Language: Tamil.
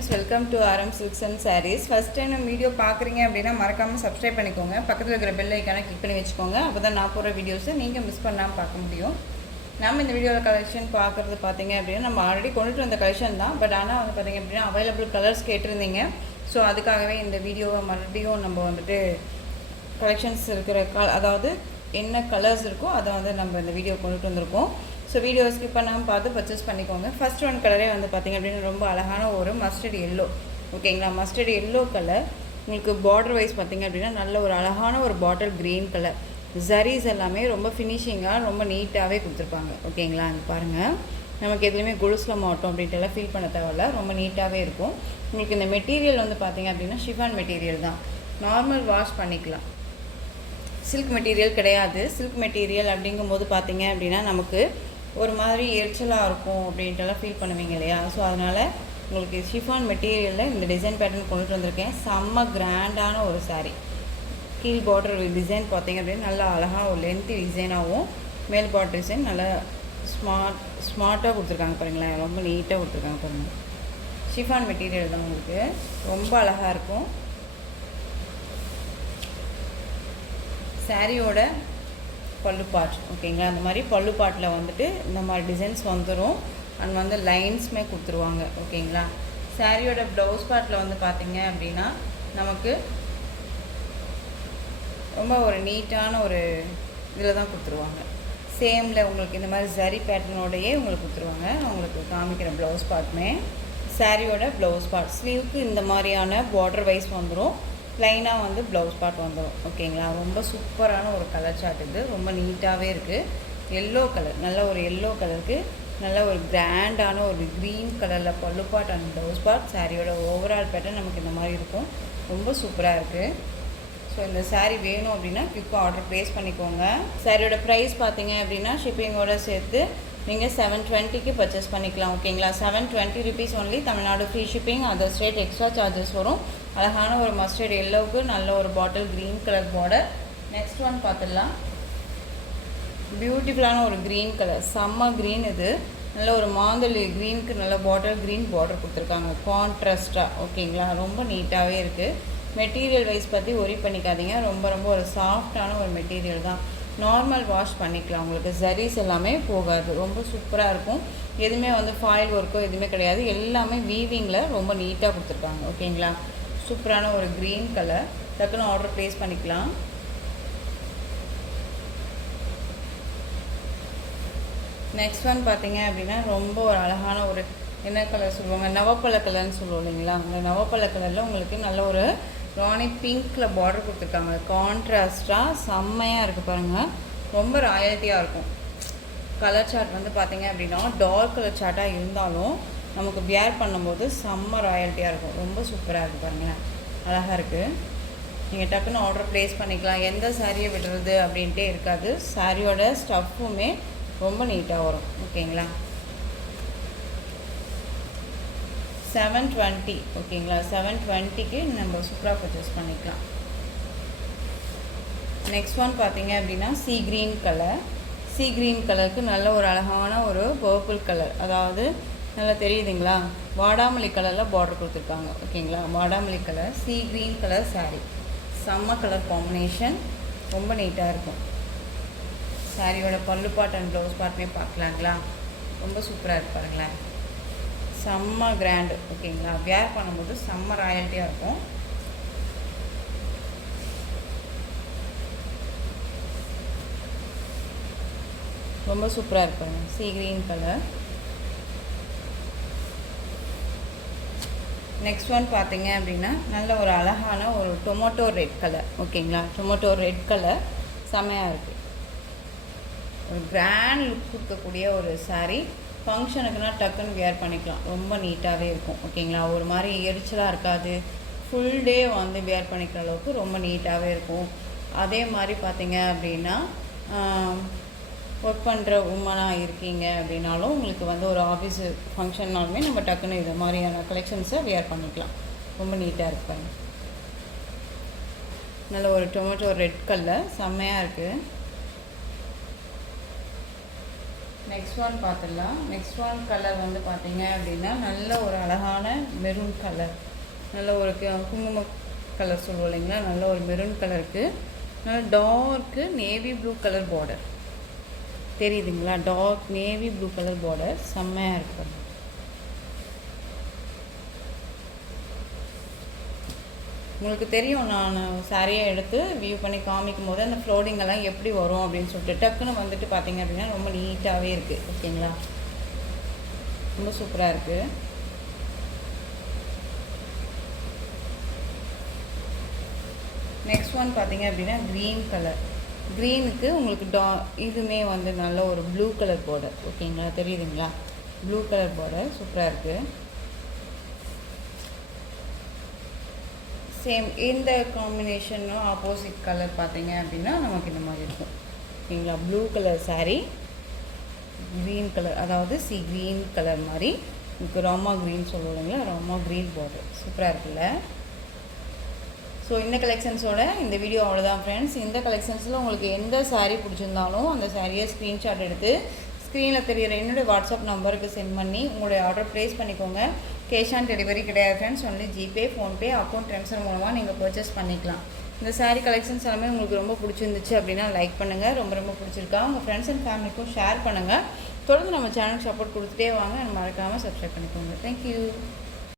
friends, welcome to RM Silks and Sarees. First time video பார்க்குறீங்க அப்படின்னா மறக்காமல் சப்ஸ்கிரைப் பண்ணிக்கோங்க. பக்கத்தில் இருக்கிற பெல் ஐக்கானை கிளிக் பண்ணி வச்சுக்கோங்க. அப்போ தான் நான் போகிற வீடியோஸை நீங்கள் மிஸ் பண்ணாமல் பார்க்க முடியும். நம்ம இந்த வீடியோவில் கலெக்ஷன் பார்க்குறது பார்த்தீங்க அப்படின்னா நம்ம ஆல்ரெடி கொண்டுட்டு வந்த கலெக்ஷன் தான். பட் ஆனால் வந்து பார்த்தீங்க அப்படின்னா அவைலபிள் கலர்ஸ் கேட்டிருந்தீங்க. ஸோ அதுக்காகவே இந்த வீடியோவை மறுபடியும் நம்ம வந்துட்டு கலெக்ஷன்ஸ் இருக்கிற அதாவது என்ன கலர்ஸ் இருக்கோ அதை வந்து நம்ம இந்த வீடியோ கொண்டுட்டு வந்திருக்கோம். ஸோ வீடியோ ஸ்கிப் பண்ணாமல் பார்த்து பர்ச்சேஸ் பண்ணிக்கோங்க. ஃபஸ்ட் ஒன் கலரே வந்து பார்த்திங்க அப்படின்னா ரொம்ப அழகான ஒரு மஸ்டர்ட் எல்லோ. ஓகேங்களா, மஸ்டர்ட் எல்லோ கலர். உங்களுக்கு பார்டர் வைஸ் பார்த்திங்க அப்படின்னா நல்ல ஒரு அழகான ஒரு பாட்டில் க்ரீன் கலர். ஜரீஸ் எல்லாமே ரொம்ப ஃபினிஷிங்காக ரொம்ப நீட்டாகவே கொடுத்துருப்பாங்க. ஓகேங்களா, அங்கே பாருங்கள், நமக்கு எதுலேயுமே கொலுசில் மாட்டோம் அப்படின்ட்டுலாம் ஃபீல் பண்ண தேவையில்ல, ரொம்ப நீட்டாகவே இருக்கும். உங்களுக்கு இந்த மெட்டீரியல் வந்து பார்த்திங்க அப்படின்னா ஷிஃபான் மெட்டீரியல் தான், நார்மல் வாஷ் பண்ணிக்கலாம். சில்க் மெட்டீரியல் கிடையாது. சில்க் மெட்டீரியல் அப்படிங்கும்போது பார்த்திங்க அப்படின்னா நமக்கு ஒரு மாதிரி எரிச்சலாக இருக்கும் அப்படின்ட்டுலாம் ஃபீல் பண்ணுவீங்க இல்லையா. ஸோ அதனால் உங்களுக்கு ஷிஃபான் மெட்டீரியலில் இந்த டிசைன் பேட்டர்ன் கொண்டுட்டு வந்திருக்கேன். செம்ம கிராண்டான ஒரு சாரீ. கீழ் பார்டர் டிசைன் பார்த்திங்க அப்படின்னா நல்லா அழகாக ஒரு லென்த்தி டிசைனாகவும் மேல் பார்டர் டிசைன் நல்லா ஸ்மார்ட்டாக கொடுத்துருக்காங்க பாருங்களேன். ரொம்ப நீட்டாக கொடுத்துருக்காங்க பாருங்கள். ஷிஃபான் மெட்டீரியல் தான், உங்களுக்கு ரொம்ப அழகாக இருக்கும். சாரியோட பல்லு பாட். ஓகேங்களா, அந்த மாதிரி பல்லு பாட்டில் வந்துட்டு இந்த மாதிரி டிசைன்ஸ் வந்துடும். அண்ட் வந்து லைன்ஸுமே கொடுத்துருவாங்க. ஓகேங்களா, சாரியோட ப்ளவுஸ் பார்ட்டில் வந்து பார்த்திங்க அப்படின்னா நமக்கு ரொம்ப ஒரு நீட்டான ஒரு இதில் தான் கொடுத்துருவாங்க. சேமில் உங்களுக்கு இந்த மாதிரி ஜரி பேட்டர்னோடையே உங்களுக்கு கொடுத்துருவாங்க. உங்களுக்கு காமிக்கிற ப்ளவுஸ் பார்ட்டுமே சாரியோட ப்ளவுஸ் பார்ட். ஸ்லீவுக்கு இந்த மாதிரியான பார்டர் வைஸ் வந்துடும். ப்ளைனாக வந்து ப்ளவுஸ் பார்ட் வந்துடும். ஓகேங்களா, ரொம்ப சூப்பரான ஒரு கலர் சார்ட் இது. ரொம்ப நீட்டாகவே இருக்குது. எல்லோ கலர், நல்ல ஒரு எல்லோ கலருக்கு நல்ல ஒரு கிராண்டான ஒரு க்ரீன் கலரில் பல்லு பார்ட் அண்ட் ப்ளவுஸ் பார்ட். சாரியோட ஓவரால் பேட்டர்ன் நமக்கு இந்த மாதிரி இருக்கும். ரொம்ப சூப்பராக இருக்குது. ஸோ இந்த சாரீ வேணும் அப்படின்னா குயிக்காக ஆர்டர் ப்ளேஸ் பண்ணிக்கோங்க. சாரியோட ப்ரைஸ் பார்த்தீங்க அப்படின்னா ஷிப்பிங்கோடு சேர்த்து நீங்கள் 720க்கு பர்ச்சேஸ் பண்ணிக்கலாம். ஓகேங்களா, 720 rupees only. Tamil Nadu free shipping, other state extra charges வரும். அழகான ஒரு மஸ்டர்ட் எல்லோவுக்கு நல்ல ஒரு bottle green colour border. Next one பார்த்துடலாம். பியூட்டிஃபுல்லான ஒரு க்ரீன் கலர், செம்ம க்ரீன். இது நல்ல ஒரு மாந்தளி க்ரீனுக்கு நல்ல பாட்டில் க்ரீன் பார்டர் கொடுத்துருக்காங்க கான்ட்ராஸ்ட்டாக. ஓகேங்களா, ரொம்ப நீட்டாகவே இருக்குது. மெட்டீரியல் வைஸ் பற்றி ஒரி பண்ணிக்காதீங்க. ரொம்ப ரொம்ப ஒரு சாஃப்டான ஒரு மெட்டீரியல் தான். நார்மல் வாஷ் பண்ணிக்கலாம். உங்களுக்கு ஜரீஸ் எல்லாமே போகாது. ரொம்ப சூப்பராக இருக்கும். எதுவுமே வந்து ஃபாயில் ஒர்க்கோ எதுவுமே கிடையாது. எல்லாமே வீவிங்கில் ரொம்ப நீட்டாக கொடுத்துருக்காங்க. ஓகேங்களா, சூப்பரான ஒரு க்ரீன் கலர். டக்குன்னு ஆர்டர் ப்ளேஸ் பண்ணிக்கலாம். நெக்ஸ்ட் ஒன் பார்த்தீங்க அப்படின்னா ரொம்ப ஒரு அழகான ஒரு என்ன கலர் சொல்லுவாங்க, நவப்பழ கலர்னு சொல்லுவோம் இல்லைங்களா. அந்த நவப்பழ கலரில் உங்களுக்கு நல்ல ஒரு ராணி பிங்க்கில் பார்டர் கொடுத்துருக்காங்க. கான்ட்ராஸ்டாக செம்மையாக இருக்குது பாருங்கள். ரொம்ப ராயல்ட்டியாக இருக்கும். கலர் சார்ட் வந்து பார்த்திங்க அப்படின்னா டார்க் கலர் சார்ட்டாக இருந்தாலும் நமக்கு வியர் பண்ணும்போது செம்ம ராயல்ட்டியாக இருக்கும். ரொம்ப சூப்பராக இருக்குது பாருங்களேன், அழகாக இருக்குது. நீங்கள் டக்குன்னு ஆர்டர் ப்ளேஸ் பண்ணிக்கலாம். எந்த சாரியை விடுறது அப்படின்ட்டே இருக்காது. சாரியோட ஸ்டஃப்புமே ரொம்ப நீட்டாக வரும். ஓகேங்களா, 720. ஓகேங்களா, 720க்கு நம்ம சூப்பராக பர்ச்சேஸ் பண்ணிக்கலாம். நெக்ஸ்ட் ஒன் பார்த்தீங்க அப்படின்னா sea green colour. Sea green கலருக்கு நல்ல ஒரு அழகான ஒரு பர்பிள் கலர், அதாவது நல்லா தெரியுதுங்களா, வாடாமல்லி கலரில் பார்டர் கொடுத்துருக்காங்க. ஓகேங்களா, வாடாமல்லி colour sea green colour sari. செம்ம கலர் காம்பினேஷன், ரொம்ப நீட்டாக இருக்கும். சாரியோட பல்லு பார்ட் அண்ட் ப்ளவுஸ் பார்ட்டுமே பார்க்கலாங்களா. ரொம்ப சூப்பராக இருக்கு பாருங்களேன், செம்ம கிராண்டு. ஓகேங்களா, வேர் பண்ணும்போது செம்ம ராயல்ட்டியாக இருக்கும். ரொம்ப சூப்பராக இருப்பாங்க. Sea green colour. Next one பார்த்தீங்க அப்படின்னா நல்ல ஒரு அழகான ஒரு டொமேட்டோ ரெட் கலர். ஓகேங்களா, டொமேட்டோ ரெட் கலர் செம்மையாக இருக்குது. ஒரு கிராண்ட் லுக் கொடுக்கக்கூடிய ஒரு சாரீ. ஃபங்க்ஷனுக்குன்னா டக்குன்னு வியர் பண்ணிக்கலாம். ரொம்ப நீட்டாகவே இருக்கும். ஓகேங்களா, ஒரு மாதிரி எரிச்சலாக இருக்காது. ஃபுல் டே வந்து வியர் பண்ணிக்கிற அளவுக்கு ரொம்ப நீட்டாகவே இருக்கும். அதே மாதிரி பார்த்திங்க அப்படின்னா ஒர்க் பண்ணுற உமனாக இருக்கீங்க அப்படின்னாலும் உங்களுக்கு வந்து ஒரு ஆஃபீஸு ஃபங்க்ஷன்னாலுமே நம்ம டக்குன்னு இது மாதிரியான கலெக்ஷன்ஸை வியர் பண்ணிக்கலாம். ரொம்ப நீட்டாக இருப்பாங்க. நல்ல ஒரு டொமேட்டோ ரெட் கலர் செம்மையாக இருக்குது. நெக்ஸ்ட் ஒன் பார்த்துடலாம். நெக்ஸ்ட் ஒன் கலர் வந்து பார்த்தீங்க அப்படின்னா நல்ல ஒரு அழகான மெரூன் கலர், நல்ல ஒரு குங்கும கலர் சொல்லுவோம் இல்லைங்களா, நல்ல ஒரு மெரூன் கலருக்கு நல்ல dark navy blue colour border தெரியுதுங்களா. Dark navy blue colour border செம்மையாக இருக்கும். உங்களுக்கு தெரியும், நான் சாரியை எடுத்து வியூ பண்ணி காமிக்கும் போது அந்த ஃப்ளோடிங்கெல்லாம் எப்படி வரும் அப்படின்னு சொல்லிட்டு டக்குன்னு வந்துட்டு பார்த்தீங்க அப்படின்னா ரொம்ப நீட்டாகவே இருக்குது. ஓகேங்களா, ரொம்ப சூப்பராக இருக்குது. நெக்ஸ்ட் ஒன் பார்த்தீங்க அப்படின்னா க்ரீன் கலர். க்ரீனுக்கு உங்களுக்கு இதுவுமே வந்து நல்ல ஒரு ப்ளூ கலர் பார்டர். ஓகேங்களா, தெரியுதுங்களா, ப்ளூ கலர் பார்டர் சூப்பராக இருக்குது. சேம் இந்த காம்பினேஷனும் ஆப்போசிட் கலர் பார்த்தீங்க அப்படின்னா நமக்கு இந்த மாதிரி இருக்கும். ஓகேங்களா, blue colour sari, green colour, அதாவது க்ரீன் கலர் மாதிரி உங்களுக்கு ராமா க்ரீன் சொல்லுவோம் இல்லைங்களா, ராமா க்ரீன் பார்டர் சூப்பராக இருக்குல்ல. ஸோ இந்த கலெக்ஷன்ஸோட இந்த வீடியோ அவ்வளோதான் ஃப்ரெண்ட்ஸ். இந்த கலெக்ஷன்ஸில் உங்களுக்கு எந்த சாரீ பிடிச்சிருந்தாலும் அந்த சாரியை ஸ்க்ரீன்ஷாட் எடுத்து ஸ்க்ரீனில் தெரிகிற என்னுடைய வாட்ஸ்அப் நம்பருக்கு சென்ட் பண்ணி உங்களுடைய ஆர்டர் ப்ளேஸ் பண்ணிக்கோங்க. கேஷ் ஆன் டெலிவரி கிடையாது friends, only GPay, PhonePe, account transfer மூலமாக நீங்கள் பர்ச்சேஸ் பண்ணிக்கலாம். இந்த சாரீ கலெக்ஷன்ஸ் எல்லாமே உங்களுக்கு ரொம்ப பிடிச்சிருந்துச்சு அப்படின்னா லைக் பண்ணுங்கள். ரொம்ப பிடிச்சிருக்கா உங்கள் ஃப்ரெண்ட்ஸ் அண்ட் ஃபேமிலிக்கும் ஷேர் பண்ணுங்கள். தொடர்ந்து நம்ம சேனலுக்கு சப்போர்ட் கொடுத்துட்டே வாங்க. மறக்காமல் சப்ஸ்கிரைப் பண்ணிக்கோங்க. தேங்க்யூ.